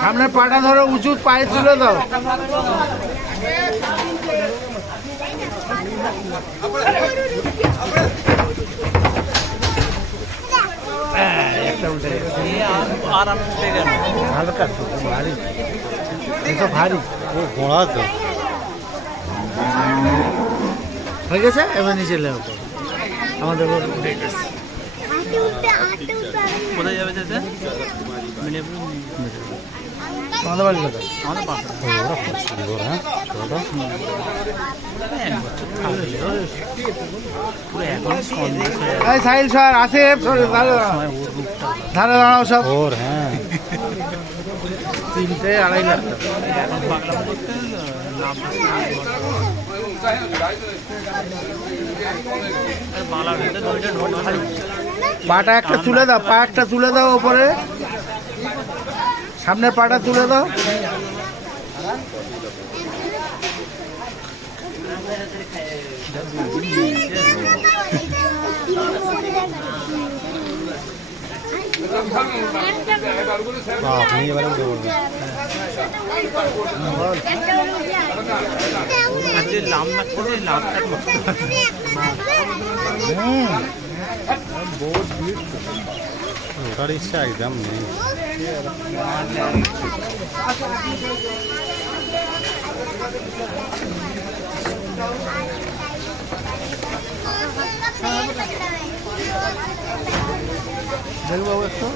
সামনে পাটা ধরো, উঁচু পায়ে তুলে দাও। একটা উঠে হালকা ভারী, ভারী ঘোড়া তো হয়ে গেছে। এবার নিচে লেও আমাদের কোথায় যাবে চাচা? আমাদের বাড়ি কোথায়? আমাদের ওরা খুব সুন্দর। হ্যাঁ সাহিল স্যার আসে, ধারে দাঁড়াও সব। ওর হ্যাঁ 3-2.5 লাখ পাটা একটা তুলে দাও, পা একটা তুলে দাও ওপরে, সামনের পাটা তুলে দাও। আপনি এবারে উঠে পড়বেন। ওটার ইচ্ছা একদম নেই। দেখবো একটু